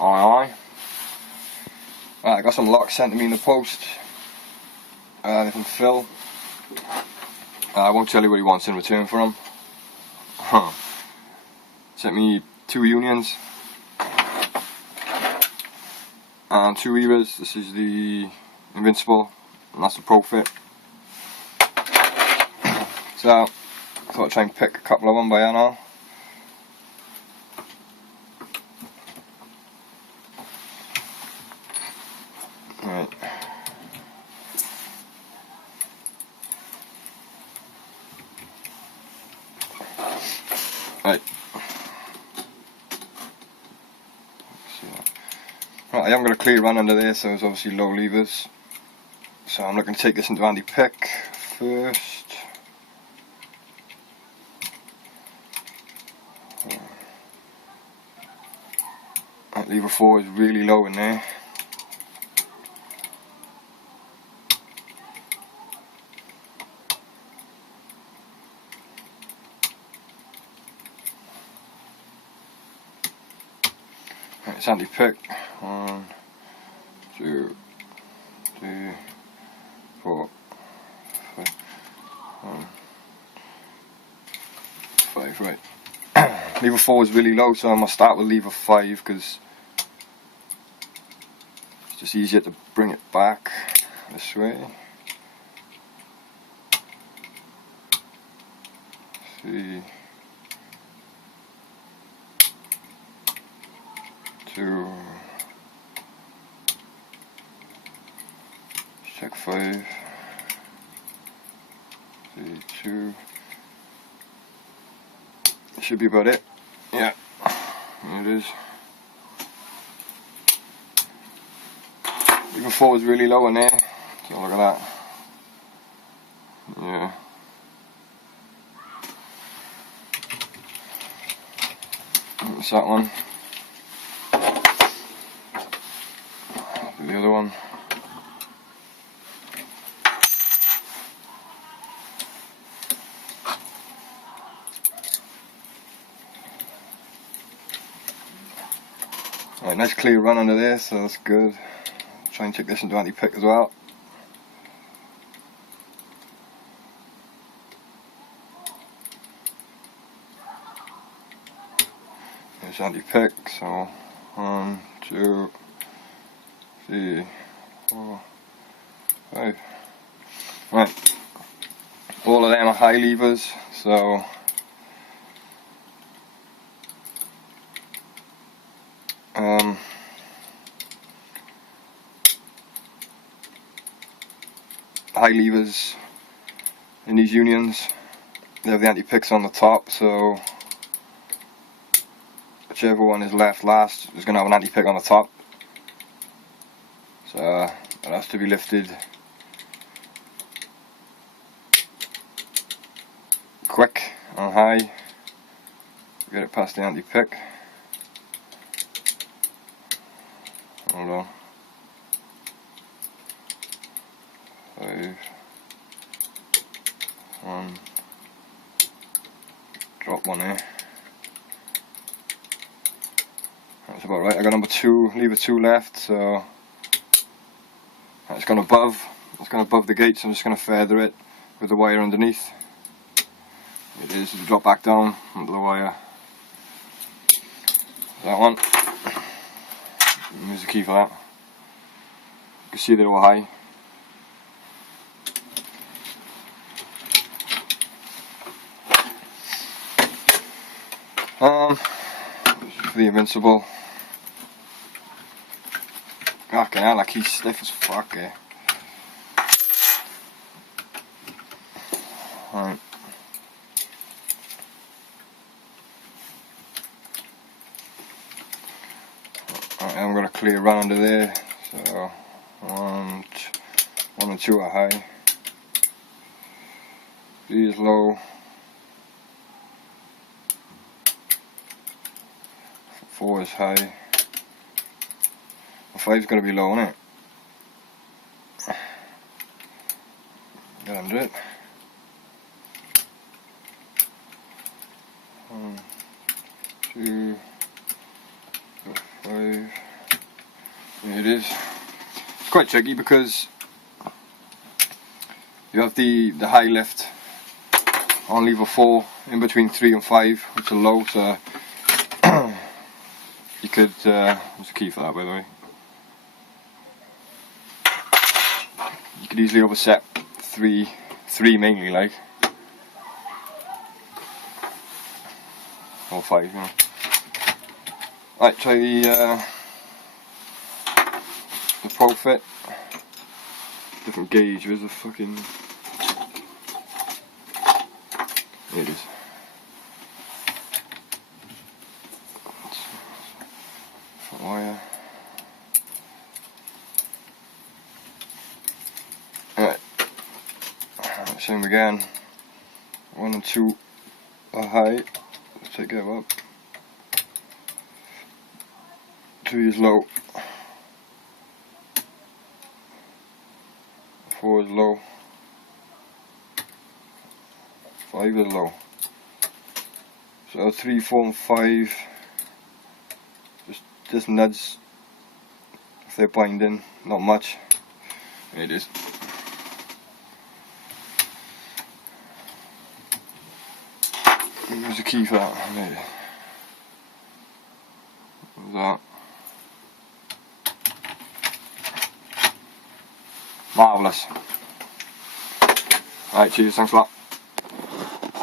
Aye. Right, I got some locks sent to me in the post. They're from Phil. I won't tell you what he wants in return for them. Sent me 2 unions and 2 Evas. This is the Invincible and that's the Pro Fit. So I thought I'd try and pick a couple of them by hand now. Right. Right. Right, I haven't got a clear run under there, so there's obviously low levers. So I'm looking to take this into anti-pick first. That lever 4 is really low in there. Right, it's anti-pick. 1, 2, 3, 4, 5. 1, 5, right. Lever 4 is really low, so I'm going to start with lever 5 because it's just easier to bring it back this way. 3, 2, check 5, 3, 2. Should be about it. Yeah, there it is. Lever 4 is really low in there, so look at that. Yeah. That's that one. The other one. Right, nice clear run under there, so that's good. Try and take this into anti-pick as well. There's anti-pick, so 1, 2, 3, 4, 5. Right, all of them are high levers, so high levers in these unions, they have the anti-picks on the top, so whichever one is left last is going to have an anti-pick on the top, so it has to be lifted quick and high to get it past the anti-pick. Hold on. 5, 1, drop one there. That's about right. I got number 2, lever 2 left, so it's gone above the gate, so I'm just going to feather it with the wire underneath. It is to drop back down onto the wire. That one. There's the key for that. You can see they're all high. For the Invincible. Fucking hell, like he's stiff as fuck, eh? Right. Right, I'm gonna clear run under there, so 1 and 2 are high. 3 is low. 4 is high. 5 is going to be low, isn't it? Get under it. 1, 2, 5. There it is. It's quite tricky because you have the high lift on lever 4 in between 3 and 5, which is low, so you could, there's a key for that by the way, you could easily overset 3 mainly, like, or 5, you know. Right, try the Pro Fit. Different gauge, where's the fucking... There it is. Front wire. Alright. Same again. 1 and 2 are high. Let's take it up. 3 is low. 4 is low. 5 is low. So 3, 4 and 5 just nudge if they're binding, not much. There it is. There's a key for that. There it is. That. Marvellous. Alright, cheers, thanks a lot.